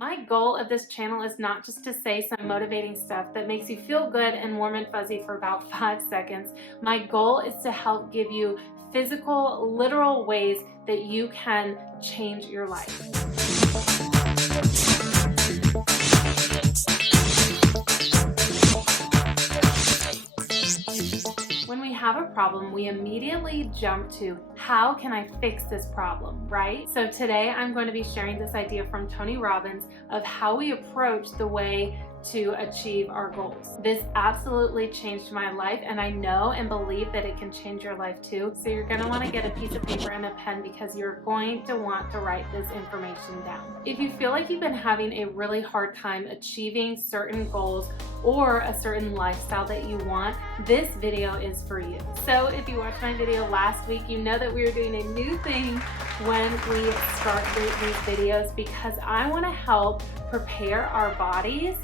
My goal of this channel is not just to say some motivating stuff that makes you feel good and warm and fuzzy for about 5 seconds. My goal is to help give you physical, literal ways that you can change your life. When we have a problem, we immediately jump to how can I fix this problem, right? So today I'm going to be sharing this idea from Tony Robbins of how we approach the way to achieve our goals. This absolutely changed my life, and I know and believe that it can change your life too. So you're going to want to get a piece of paper and a pen because you're going to want to write this information down. If you feel like you've been having a really hard time achieving certain goals or a certain lifestyle that you want, this video is for you. So if you watched my video last week, you know that we are doing a new thing when we start these videos because I want to help prepare our bodies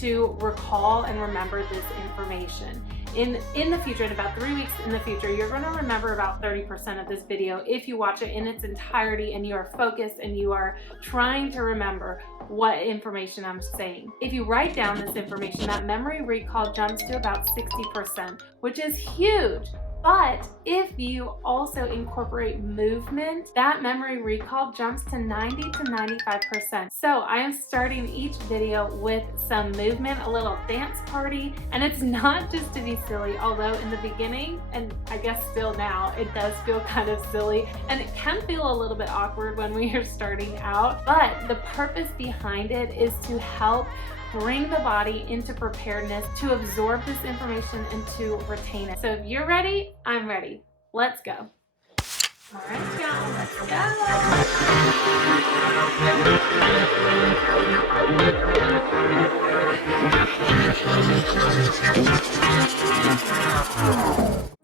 to recall and remember this information. In the future, in about 3 weeks in the future, you're going to remember about 30% of this video if you watch it in its entirety and you are focused and you are trying to remember what information I'm saying. If you write down this information, that memory recall jumps to about 60%, which is huge. But if you also incorporate movement, that memory recall jumps to 90 to 95%. So I am starting each video with some movement, a little dance party, and it's not just to be silly, although in the beginning, and I guess still now, it does feel kind of silly, and it can feel a little bit awkward when we are starting out, but the purpose behind it is to help bring the body into preparedness to absorb this information and to retain it. So if you're ready, I'm ready. Let's go. All right, y'all, let's go.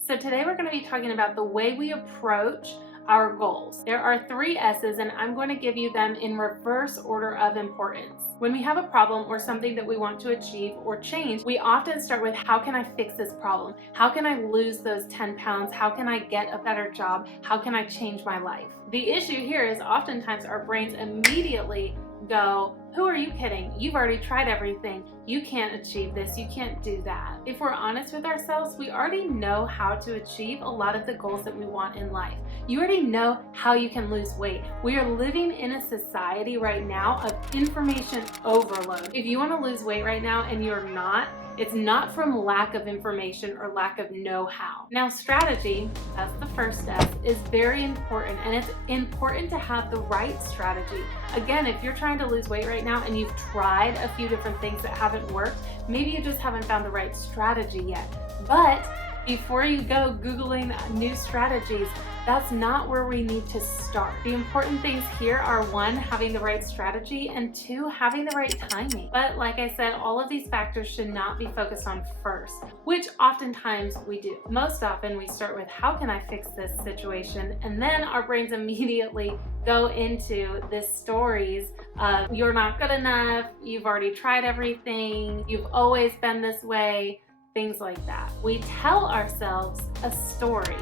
So today we're going to be talking about the way we approach our goals. There are 3 S's, and I'm going to give you them in reverse order of importance. When we have a problem or something that we want to achieve or change, we often start with how can I fix this problem? How can I lose those 10 pounds? How can I get a better job? How can I change my life? The issue here is oftentimes our brains immediately go, who are you kidding? You've already tried everything. You can't achieve this. You can't do that. If we're honest with ourselves, we already know how to achieve a lot of the goals that we want in life. You already know how you can lose weight. We are living in a society right now of information overload. If you want to lose weight right now and you're not, it's not from lack of information or lack of know-how. Now, strategy, that's the first step, is very important, and it's important to have the right strategy. Again, if you're trying to lose weight right now and you've tried a few different things that haven't worked, maybe you just haven't found the right strategy yet. But before you go Googling new strategies, that's not where we need to start. The important things here are 1, having the right strategy, and 2, having the right timing. But like I said, all of these factors should not be focused on first, which oftentimes we do. Most often we start with how can I fix this situation, and then our brains immediately go into this stories of you're not good enough, you've already tried everything, you've always been this way, things like that. We tell ourselves a story,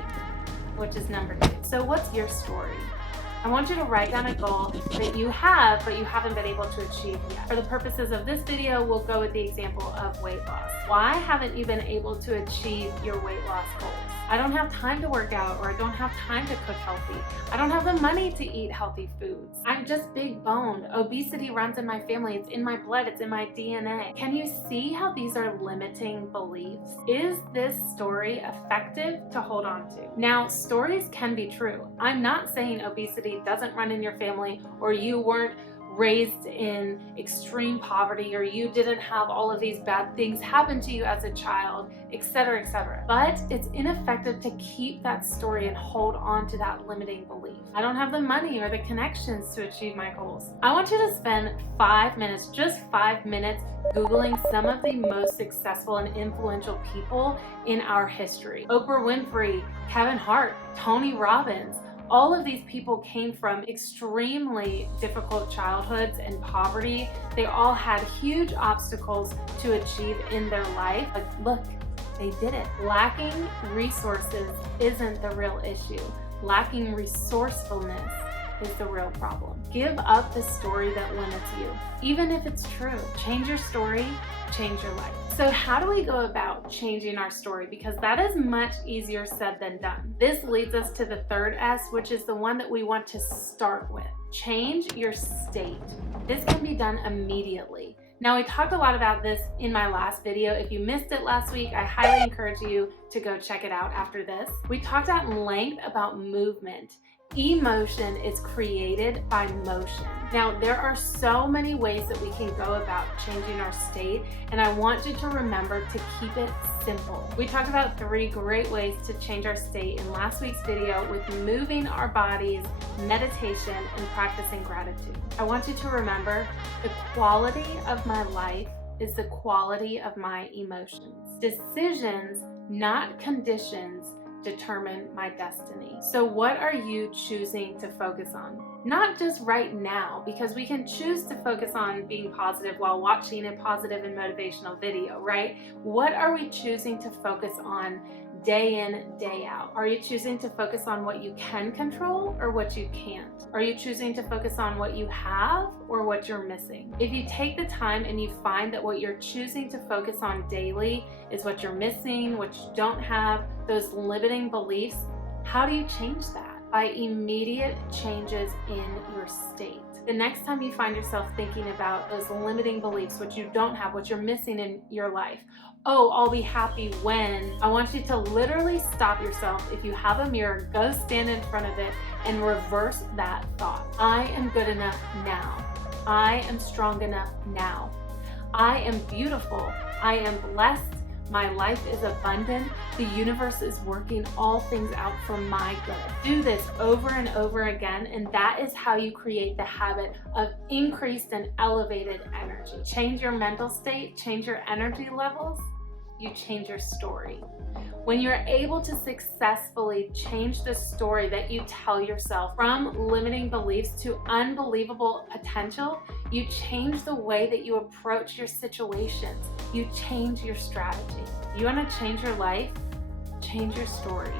which is number 2. So what's your story? I want you to write down a goal that you have, but you haven't been able to achieve yet. For the purposes of this video, we'll go with the example of weight loss. Why haven't you been able to achieve your weight loss goals? I don't have time to work out, or I don't have time to cook healthy. I don't have the money to eat healthy foods. I'm just big boned. Obesity runs in my family. It's in my blood. It's in my DNA. Can you see how these are limiting beliefs? Is this story effective to hold on to? Now, stories can be true. I'm not saying obesity doesn't run in your family, or you weren't raised in extreme poverty, or you didn't have all of these bad things happen to you as a child, etc., etc. But it's ineffective to keep that story and hold on to that limiting belief. I don't have the money or the connections to achieve my goals. I want you to spend 5 minutes, just 5 minutes, Googling some of the most successful and influential people in our history. Oprah Winfrey, Kevin Hart, Tony Robbins. All of these people came from extremely difficult childhoods and poverty. They all had huge obstacles to achieve in their life, but look, they did it. Lacking resources isn't the real issue. Lacking resourcefulness is the real problem. Give up the story that limits you, even if it's true. Change your story, change your life. So how do we go about changing our story? Because that is much easier said than done. This leads us to the third S, which is the one that we want to start with. Change your state. This can be done immediately. Now, we talked a lot about this in my last video. If you missed it last week, I highly encourage you to go check it out after this. We talked at length about movement. Emotion is created by motion. Now, there are so many ways that we can go about changing our state, and I want you to remember to keep it simple. We talked about 3 great ways to change our state in last week's video with moving our bodies, meditation, and practicing gratitude. I want you to remember the quality of my life is the quality of my emotions. Decisions, not conditions, determine my destiny. So what are you choosing to focus on? Not just right now, because we can choose to focus on being positive while watching a positive and motivational video, right? What are we choosing to focus on day in, day out? Are you choosing to focus on what you can control or what you can't? Are you choosing to focus on what you have or what you're missing? If you take the time and you find that what you're choosing to focus on daily is what you're missing, what you don't have, those limiting beliefs, how do you change that? By immediate changes in your state. The next time you find yourself thinking about those limiting beliefs, what you don't have, what you're missing in your life, oh, I'll be happy when, I want you to literally stop yourself. If you have a mirror, go stand in front of it and reverse that thought. I am good enough now. I am strong enough now. I am beautiful. I am blessed. My life is abundant. The universe is working all things out for my good. Do this over and over again, and that is how you create the habit of increased and elevated energy. Change your mental state, change your energy levels, you change your story. When you're able to successfully change the story that you tell yourself from limiting beliefs to unbelievable potential, you change the way that you approach your situations. You change your strategy. You want to change your life? Change your story.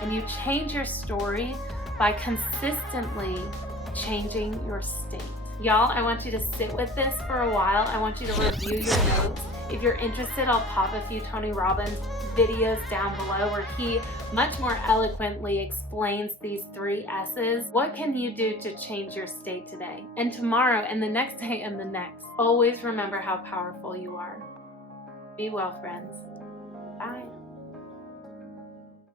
And you change your story by consistently changing your state. Y'all, I want you to sit with this for a while. I want you to review your notes. If you're interested, I'll pop a few Tony Robbins videos down below where he much more eloquently explains these 3 S's. What can you do to change your state today and tomorrow and the next day and the next? Always remember how powerful you are. Be well, friends. Bye.